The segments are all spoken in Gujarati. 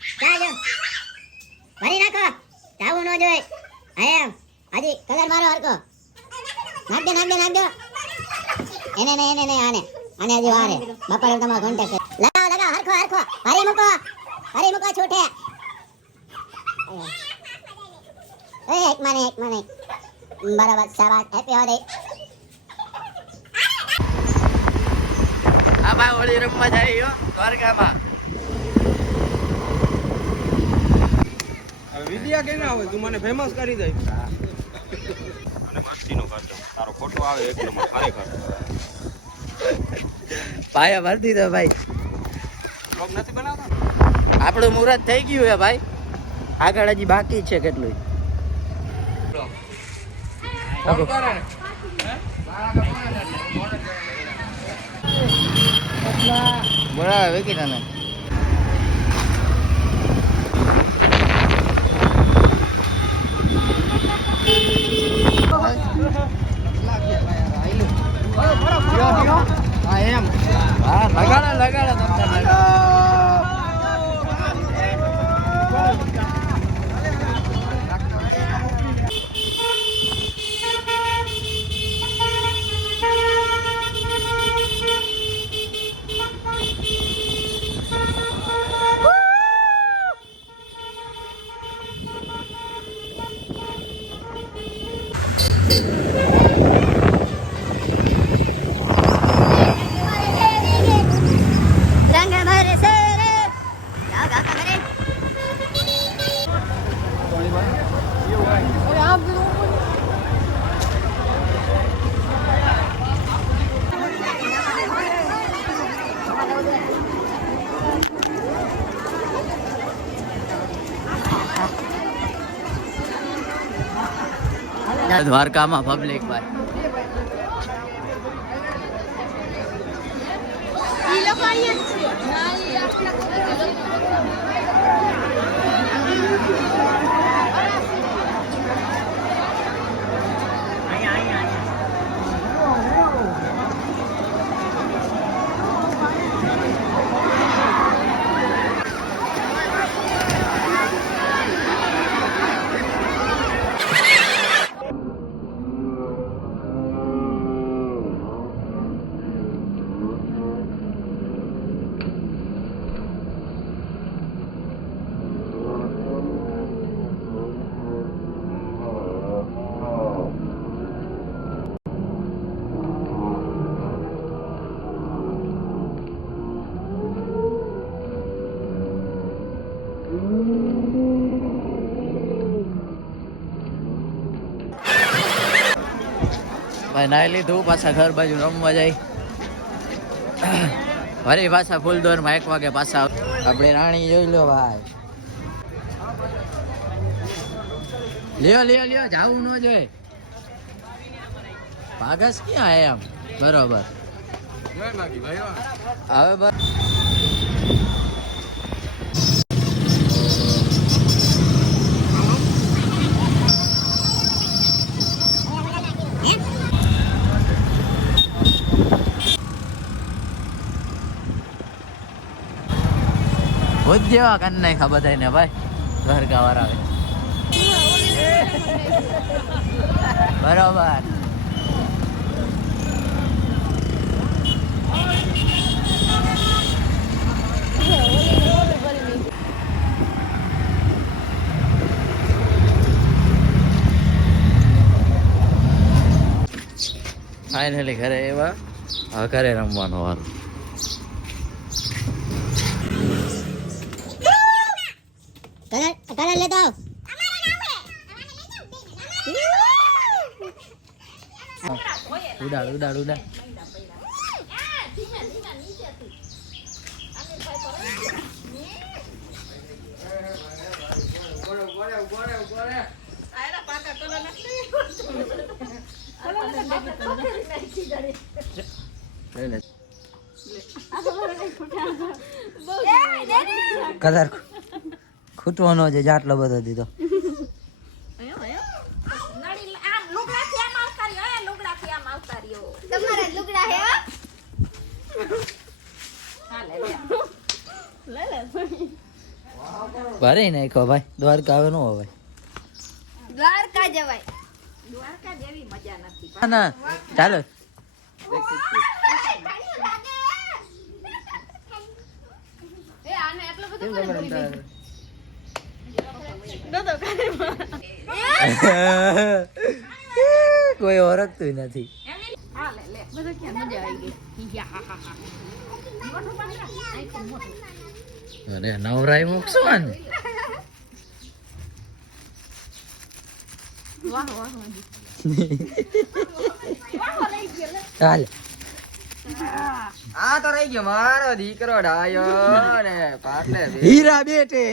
ચાલો ભરી નાખો જાવું ન જોઈએ એમ હજી કલર મારો હરકો નાખ દે એને આને હજી વારે બપોરે તમારો કોન્ટેક્ટ લગાવ હરકો હરી મૂકો છૂટે એક મને બરાબર શાબાશ હેપી હોલી આમાં હોળી રમવા જાય દ્વારકામાં વિડિયા કેને આવે તું મને ફેમસ કરી દે અને મસ્તીનો કરજો તારો ફોટો આવે એક નંબર ખરેખર પાયા ભરી દીધો ભાઈ બ્લોગ નથી બનાવતા આપણું મુહૂર્ત થઈ ગયું હે ભાઈ આગળ હજી બાકી છે કેટલું બોલાવે વેકી તને દ્વારકામાં પબ્લિક ભાઈ ભાઈ નાઈ લીધું પાછા ઘર બાજુ રમવા જાય ફરી પાછા ફૂલદોરમાં 1 વાગે પાછા આપણે રાણી જોઈ લો ભાઈ લ્યો જાવું ન જોઈએ ભાગસ ક્યાં એમ બરોબર હવે બસ જેવા કન નાખા બધાને ભાઈ દ્વારકા વાળા બરોબર ફાઇનલી ઘરે એવા હવે ઘરે રમવાનું વારું કલર લેતો ઉડાડ કલર ખૂટવાનો છે જાટલો બધો દીધો ભરે નાખો ભાઈ, દ્વારકા આવે નો હવે. દ્વારકા જવાય. દ્વારકા જેવી મજા નથી. ના ના ચાલો. એ આને એટલો બધો કોને ભરી દે? દો કોઈ ઓળખતું નથી. હા લે લે બધો ક્યાં મજા આવી ગઈ. યા હા હા મોટું પાણી આઈ તો મોટું. અરે નવરાઈ મૂકશું આને. વાહ વાહ વાહ. ચાલ. આ તો રહી ગયો મારો દીકરો ડાયો ને પાટલે હીરા બેટે.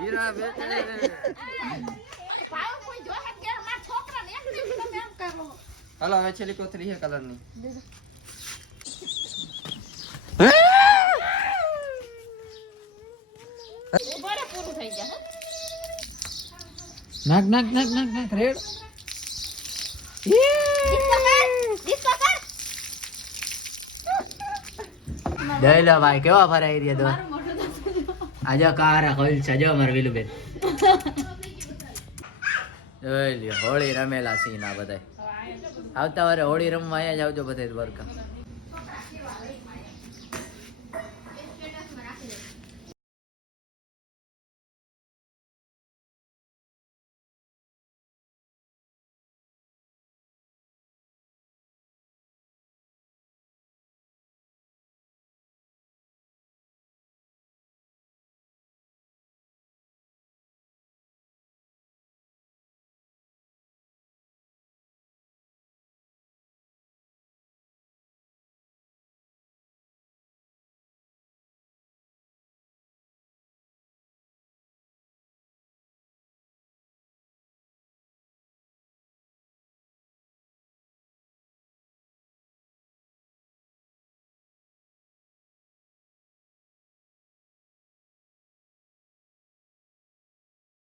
હીરા બેટે. પાવ કોઈ જોહે કે મારા છોકરાને એમ દીધું તમે એમ કરો. હાલો હવે છેલ્લી કોથળી છે કલરની. બરે પૂરું થઈ જાય. નાક નાક નાક નાક નાક રેડ. ડિસ્કો કર. જય લો ભાઈ, કેવા ફરાઈ રહ્યા તો. આજો કારા ખોલ સજો માર વિલુ બેન. જોઈ લ્યો હોળી રમેલા સીન આ બધાય. આવતા વારે હોળી રમવા અહીંયા જ આવજો બધાય દ્વારકા.